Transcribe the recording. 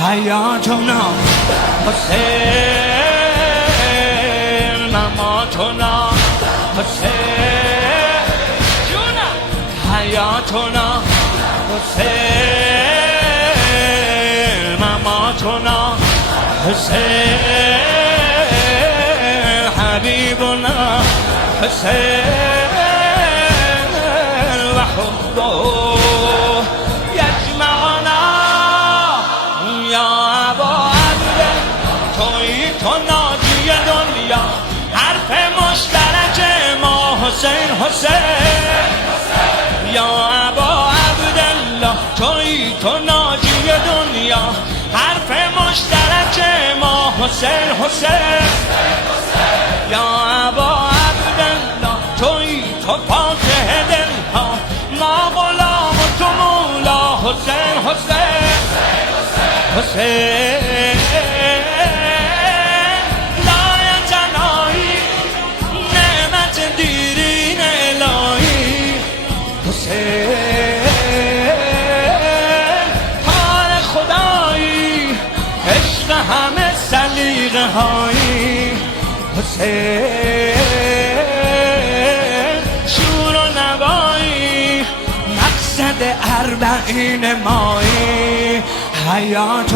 حیاتنا حسین مماتنا حسین جونا حیاتنا حسین مماتنا حسین حبیبنا حسین و حبه یجمعنا یا ابا عبدالله تویی تو ناجی دنیا حرف مشترک ما حسین حسین یا ابا عبدالله تویی تو ناجی دنیا حرف مشترک ما حسین حسین یا ابا عبدالله تویی تو فاتح دلها ما غلام تو مولا حسین حسین حسین لایت الهی نعمت دیرین الهی حسین کار خدایی عشق همه سلیقه هایی حسین شور و نوایی مقصد اربعین مایی حیات